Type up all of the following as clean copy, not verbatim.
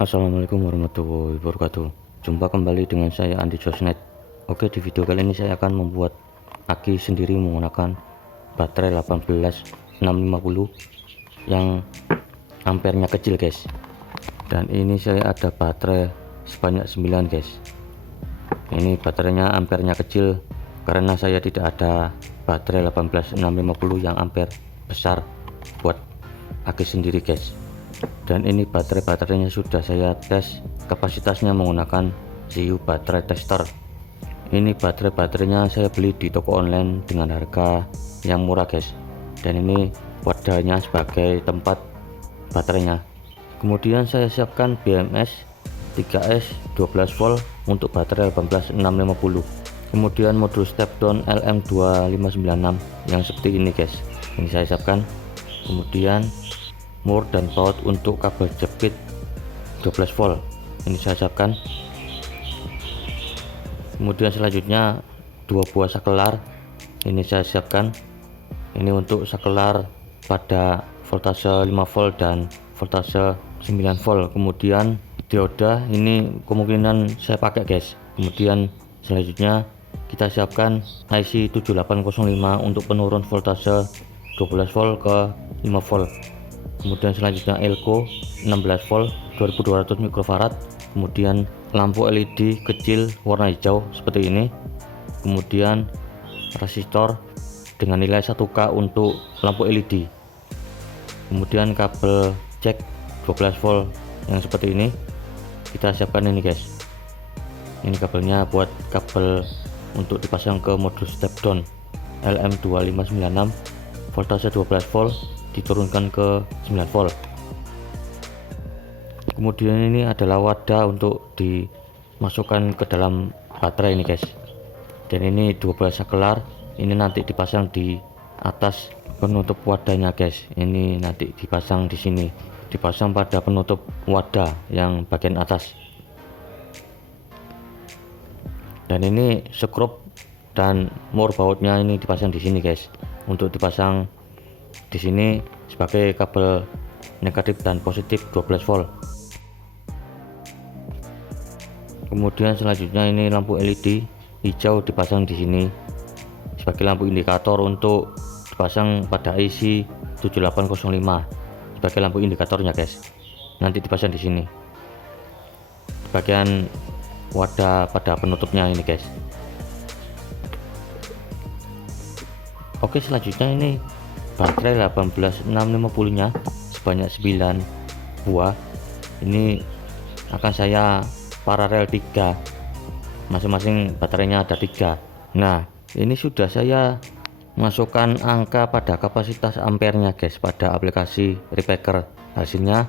Assalamualaikum warahmatullahi wabarakatuh. Jumpa kembali dengan saya Andi Josnet. Oke, di video kali ini saya akan membuat aki sendiri menggunakan baterai 18650 yang ampernya kecil guys. Dan ini saya ada baterai sebanyak 9 guys. Ini baterainya ampernya kecil karena saya tidak ada baterai 18650 yang ampere besar buat aki sendiri guys. Dan ini baterainya sudah saya tes kapasitasnya menggunakan ZiU baterai tester. Ini baterainya saya beli di toko online dengan harga yang murah guys, dan ini wadahnya sebagai tempat baterainya. Kemudian saya siapkan BMS 3S 12 volt untuk baterai 18650. Kemudian modul step down LM2596 yang seperti ini guys, ini saya siapkan. Kemudian mur dan baut untuk kabel jepit 12 volt ini saya siapkan. Kemudian selanjutnya dua buah sakelar ini saya siapkan. Ini untuk sakelar pada voltase 5 volt dan voltase 9 volt. Kemudian dioda ini kemungkinan saya pakai guys. Kemudian selanjutnya kita siapkan IC 7805 untuk penurun voltase 12 volt ke 5 volt. Kemudian selanjutnya elko 16 volt 2200 mikrofarad. Kemudian lampu LED kecil warna hijau seperti ini. Kemudian resistor dengan nilai 1K untuk lampu LED. Kemudian kabel jack 12 volt yang seperti ini kita siapkan ini guys. Ini kabelnya buat kabel untuk dipasang ke modul step down LM2596 voltase 12 volt diturunkan ke 9 volt. Kemudian ini adalah wadah untuk dimasukkan ke dalam baterai ini guys. Dan ini 12 sakelar ini nanti dipasang di atas penutup wadahnya guys. Ini nanti dipasang di sini, dipasang pada penutup wadah yang bagian atas. Dan ini skrup dan mur bautnya ini dipasang di sini guys, untuk dipasang di sini sebagai kabel negatif dan positif 12 volt. Kemudian selanjutnya ini lampu LED hijau dipasang di sini sebagai lampu indikator untuk dipasang pada IC 7805 sebagai lampu indikatornya guys. Nanti dipasang di sini bagian wadah pada penutupnya ini guys. Oke, selanjutnya ini baterai 18650 nya sebanyak 9 buah ini akan saya paralel 3, masing-masing baterainya ada 3. Nah, ini sudah saya masukkan angka pada kapasitas ampernya guys pada aplikasi Repacker. Hasilnya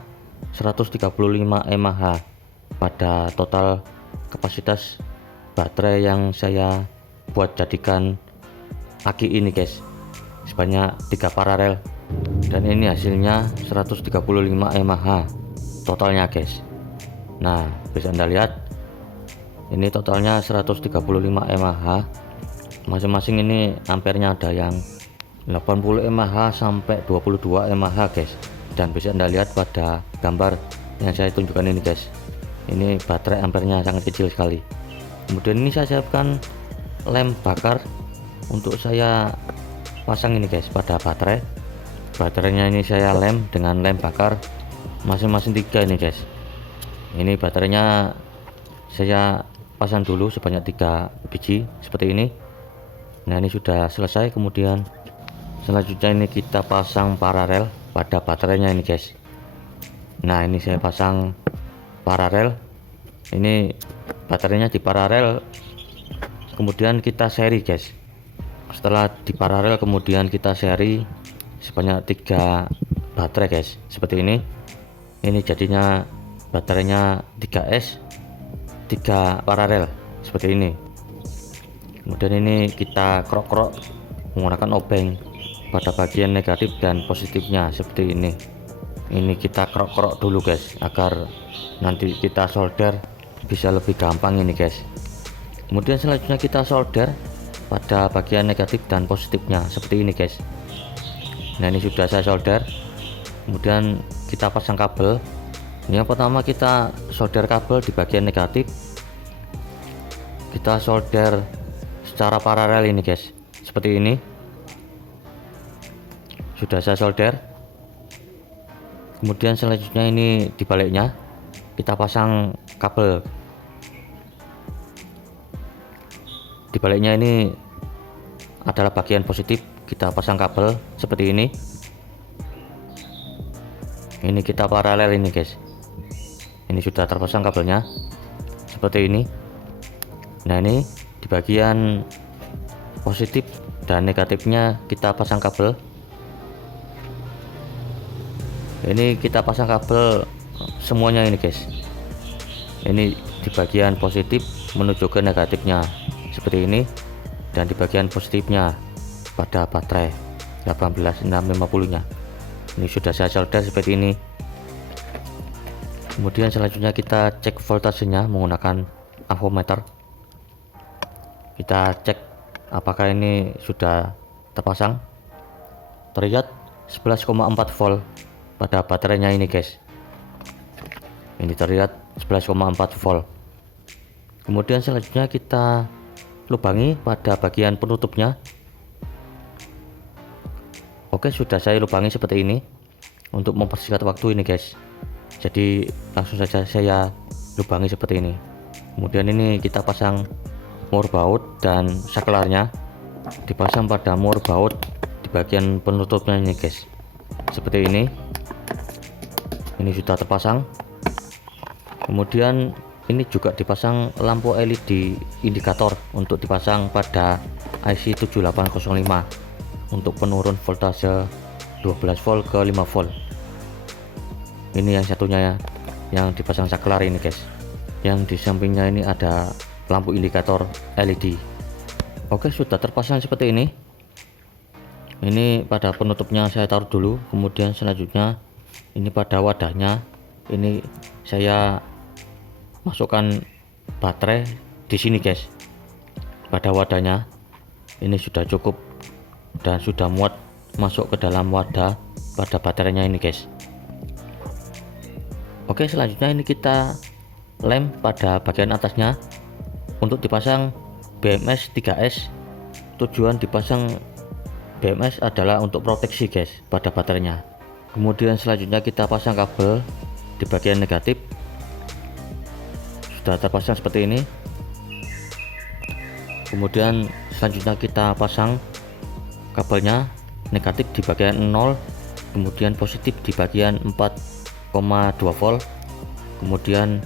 135 mAh pada total kapasitas baterai yang saya buat jadikan aki ini guys, sebanyak 3 paralel. Dan ini hasilnya 135 mAh totalnya guys. Nah, bisa Anda lihat ini totalnya 135 mAh. Masing-masing ini ampernya ada yang 80 mAh sampai 22 mAh guys. Dan bisa Anda lihat pada gambar yang saya tunjukkan ini guys, ini baterai ampernya sangat kecil sekali. Kemudian ini saya siapkan lem bakar untuk saya pasang ini guys pada baterainya. Ini saya lem dengan lem bakar masing-masing 3 ini guys. Ini baterainya saya pasang dulu sebanyak 3 biji seperti ini. Nah, ini sudah selesai. Kemudian selanjutnya ini kita pasang paralel pada baterainya ini guys. Nah, ini saya pasang paralel, ini baterainya di paralel, kemudian kita seri guys. Setelah di paralel kemudian kita seri sebanyak 3 baterai guys seperti ini. Ini jadinya baterainya 3S 3 paralel seperti ini. Kemudian ini kita krok-krok menggunakan obeng pada bagian negatif dan positifnya seperti ini. Ini kita krok-krok dulu guys agar nanti kita solder bisa lebih gampang ini guys. Kemudian selanjutnya kita solder pada bagian negatif dan positifnya seperti ini guys. Nah, ini sudah saya solder. Kemudian kita pasang kabel Yang pertama kita solder kabel di bagian negatif, kita solder secara paralel ini guys, seperti ini. Sudah saya solder. Kemudian selanjutnya ini di baliknya kita pasang kabel. Di baliknya ini adalah bagian positif, kita pasang kabel seperti ini. Ini kita paralel ini guys. Ini sudah terpasang kabelnya seperti ini. Nah, ini di bagian positif dan negatifnya kita pasang kabel. Ini kita pasang kabel semuanya ini guys. Ini di bagian positif menuju ke negatifnya seperti ini, dan di bagian positifnya pada baterai 18650 nya ini sudah saya solder seperti ini. Kemudian selanjutnya kita cek voltasenya menggunakan avometer. Kita cek apakah ini sudah terpasang. Terlihat 11,4 volt pada baterainya ini guys. Ini terlihat 11,4 volt. Kemudian selanjutnya kita lubangi pada bagian penutupnya. Oke, sudah saya lubangi seperti ini untuk mempersingkat waktu ini guys. Jadi langsung saja saya lubangi seperti ini. Kemudian ini kita pasang mur baut dan saklarnya dipasang pada mur baut di bagian penutupnya ini guys. Seperti ini. Ini sudah terpasang. Kemudian ini juga dipasang lampu LED indikator untuk dipasang pada IC 7805 untuk penurun voltase 12 volt ke 5 volt. Ini yang satunya ya, yang dipasang saklar ini guys. Yang di sampingnya ini ada lampu indikator LED. Oke, sudah terpasang seperti ini. Ini pada penutupnya saya taruh dulu. Kemudian selanjutnya ini pada wadahnya ini saya masukkan baterai di sini guys. Pada wadahnya ini sudah cukup dan sudah muat masuk ke dalam wadah pada baterainya ini guys. Oke, selanjutnya ini kita lem pada bagian atasnya untuk dipasang BMS 3S. Tujuan dipasang BMS adalah untuk proteksi guys pada baterainya. Kemudian selanjutnya kita pasang kabel di bagian negatif. Sudah terpasang seperti ini. Kemudian selanjutnya kita pasang kabelnya negatif di bagian 0, kemudian positif di bagian 4,2 volt. Kemudian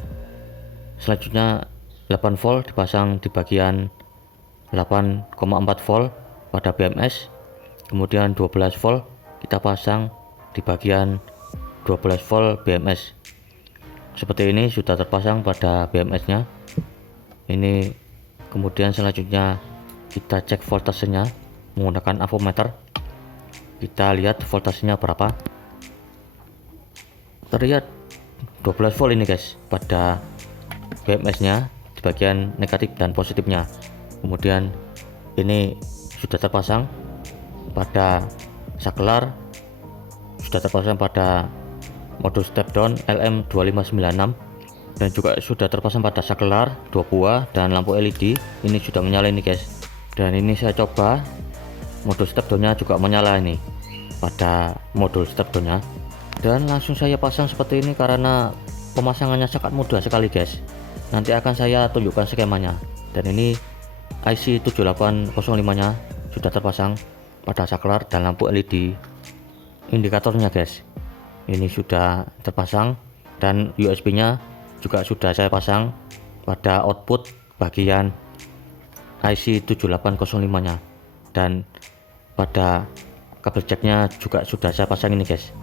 selanjutnya 8 volt dipasang di bagian 8,4 volt pada BMS. Kemudian 12 volt kita pasang di bagian 12 volt BMS. Seperti ini sudah terpasang pada BMS nya ini. Kemudian selanjutnya kita cek voltasenya menggunakan avometer. Kita lihat voltasenya berapa. Terlihat 12 volt ini guys pada BMS nya di bagian negatif dan positifnya. Kemudian ini sudah terpasang pada saklar, sudah terpasang pada modul step down LM2596, dan juga sudah terpasang pada saklar 2 buah dan lampu LED ini sudah menyala ini guys. Dan ini saya coba modul step down nya juga menyala ini pada modul step down nya, dan langsung saya pasang seperti ini karena pemasangannya sangat mudah sekali guys. Nanti akan saya tunjukkan skemanya. Dan ini IC 7805 nya sudah terpasang pada saklar dan lampu LED indikatornya guys. Ini sudah terpasang dan USB nya juga sudah saya pasang pada output bagian IC 7805 nya, dan pada kabel jacknya juga sudah saya pasang ini guys.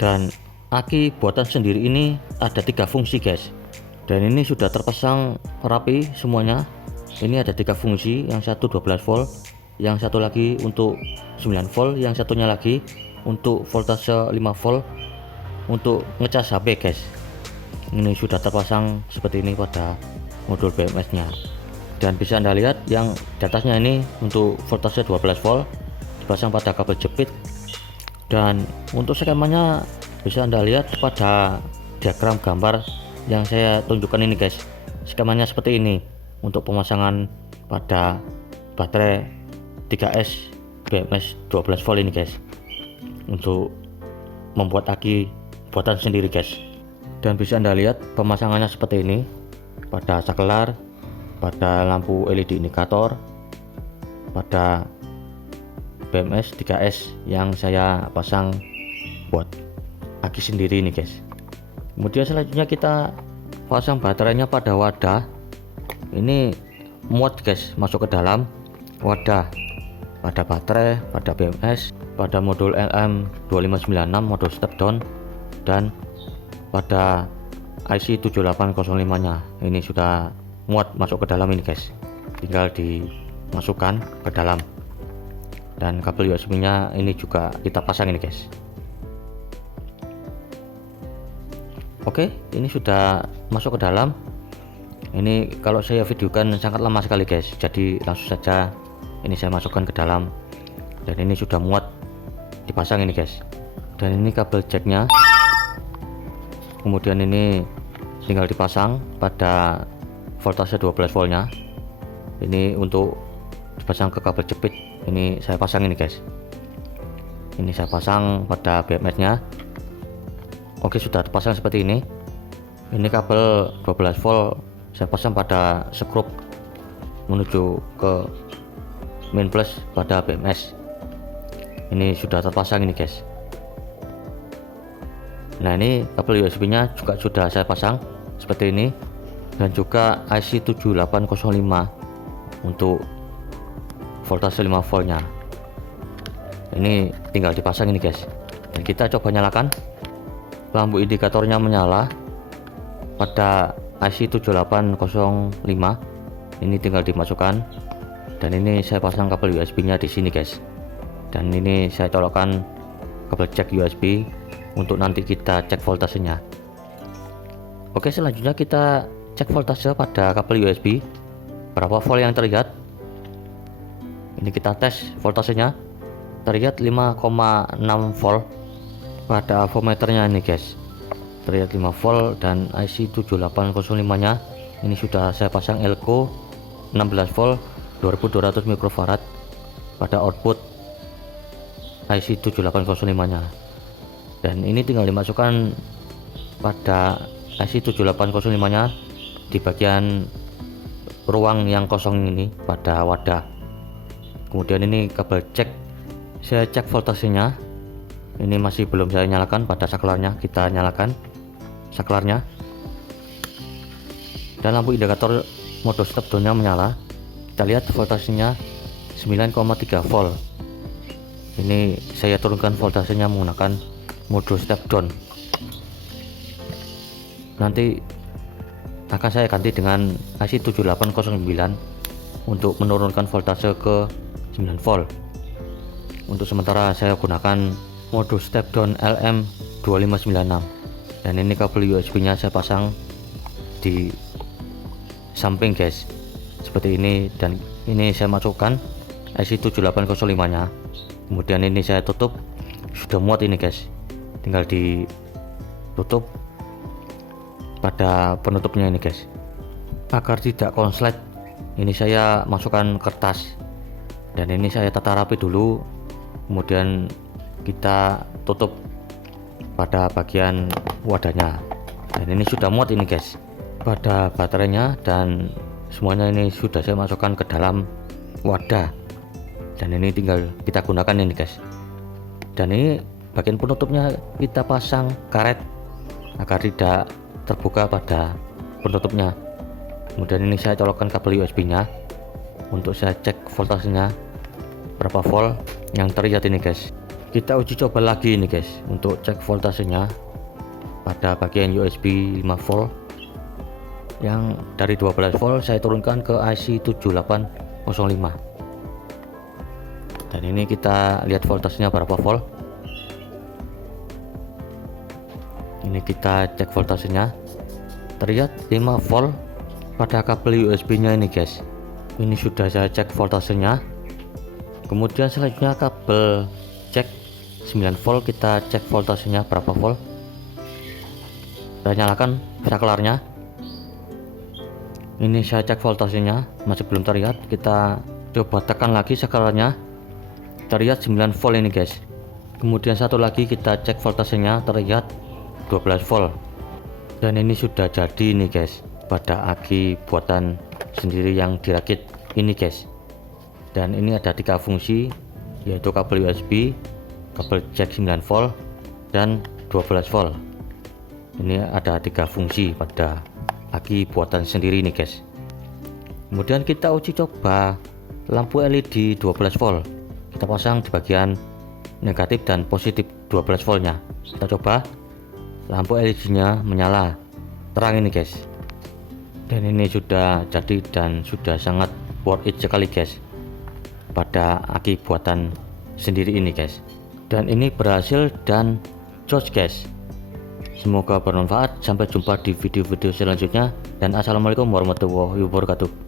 Dan aki buatan sendiri ini ada 3 fungsi guys, dan ini sudah terpasang rapi semuanya. Ini ada 3 fungsi, yang satu 12 volt, yang satu lagi untuk 9 volt, yang satunya lagi untuk voltase 5 volt untuk ngecas HP guys. Ini sudah terpasang seperti ini pada modul BMS nya, dan bisa Anda lihat yang di atasnya ini untuk voltase 12 volt dipasang pada kabel jepit. Dan untuk skemanya bisa Anda lihat pada diagram gambar yang saya tunjukkan ini guys. Skemanya seperti ini untuk pemasangan pada baterai 3S BMS 12 volt ini guys, untuk membuat aki buatan sendiri guys. Dan bisa Anda lihat pemasangannya seperti ini pada saklar, pada lampu LED indikator, pada BMS 3S yang saya pasang buat aki sendiri ini guys. Kemudian selanjutnya kita pasang baterainya pada wadah. Ini muat guys, masuk ke dalam wadah pada baterai, pada BMS, pada modul LM2596 modul step down, dan pada IC 7805 nya ini sudah muat masuk ke dalam ini guys, tinggal dimasukkan ke dalam. Dan kabel USB nya ini juga kita pasang ini guys. Oke, ini sudah masuk ke dalam. Ini kalau saya videokan sangat lama sekali guys, jadi langsung saja ini saya masukkan ke dalam. Dan ini sudah muat dipasang ini guys. Dan ini kabel jacknya, kemudian ini tinggal dipasang pada voltase 12 voltnya. Ini untuk dipasang ke kabel jepit, ini saya pasang ini guys. Ini saya pasang pada BMS nya. Oke, sudah terpasang seperti ini. Ini kabel 12 volt saya pasang pada skrup menuju ke main plus pada BMS. Ini sudah terpasang ini guys. Nah, ini kabel USB nya juga sudah saya pasang seperti ini, dan juga IC 7805 untuk voltase 5 voltnya. Ini tinggal dipasang ini guys. Dan kita coba nyalakan. Lampu indikatornya menyala pada IC 7805. Ini tinggal dimasukkan. Dan ini saya pasang kabel USB nya di sini guys. Dan ini saya colokkan kabel jack USB untuk nanti kita cek voltasenya. Oke, selanjutnya kita cek voltase pada kabel USB, berapa volt yang terlihat. Ini kita tes voltasenya, terlihat 5,6 volt pada avometernya ini guys, terlihat 5 volt. Dan IC 7805 nya ini sudah saya pasang elko 16 volt 2200 mikrofarad pada output IC 7805 nya. Dan ini tinggal dimasukkan pada IC 7805 nya di bagian ruang yang kosong ini pada wadah. Kemudian ini kabel cek, saya cek voltasenya. Ini masih belum saya nyalakan pada saklarnya, kita nyalakan saklarnya. Dan lampu indikator mode step down nya menyala. Kita lihat voltasenya 9,3 volt. Ini saya turunkan voltasenya menggunakan mode step down. Nanti akan saya ganti dengan IC 7809 untuk menurunkan voltase ke 9 volt. Untuk sementara saya gunakan mode step down LM2596. Dan ini kabel USB nya saya pasang di samping guys, seperti ini. Dan ini saya masukkan IC 7805 nya. Kemudian ini saya tutup, sudah muat ini guys, tinggal ditutup pada penutupnya ini guys. Agar tidak konslet, ini saya masukkan kertas, dan ini saya tata rapi dulu. Kemudian kita tutup pada bagian wadahnya. Dan ini sudah muat ini guys pada baterainya, dan semuanya ini sudah saya masukkan ke dalam wadah. Dan ini tinggal kita gunakan ini guys. Dan ini bagian penutupnya kita pasang karet agar tidak terbuka pada penutupnya. Kemudian ini saya colokkan kabel USB nya untuk saya cek voltasenya berapa volt yang terlihat ini guys. Kita uji coba lagi ini guys untuk cek voltasenya pada bagian USB 5 volt. Yang dari 12 volt saya turunkan ke IC 7805. Dan ini kita lihat voltasenya berapa volt. Ini kita cek voltasenya, terlihat 5 volt pada kabel USB nya ini guys. Ini sudah saya cek voltasenya. Kemudian selanjutnya kabel jack 9 volt, kita cek voltasenya berapa volt. Saya nyalakan saklarnya. Ini saya cek voltasenya, masih belum terlihat. Kita coba tekan lagi saklarnya, terlihat 9 volt ini guys. Kemudian satu lagi kita cek voltasenya, terlihat 12 volt. Dan ini sudah jadi nih guys, pada aki buatan sendiri yang dirakit ini guys. Dan ini ada 3 fungsi, yaitu kabel USB, kabel jack 9 volt, dan 12 volt. Ini ada 3 fungsi pada aki buatan sendiri nih guys. Kemudian kita uji coba lampu LED 12 volt. Kita pasang di bagian negatif dan positif 12 voltnya. Kita coba, lampu LED nya menyala terang ini guys. Dan ini sudah jadi dan sudah sangat worth it sekali guys pada aki buatan sendiri ini guys. Dan ini berhasil dan jos guys. Semoga bermanfaat. Sampai jumpa di video-video selanjutnya, dan assalamualaikum warahmatullahi wabarakatuh.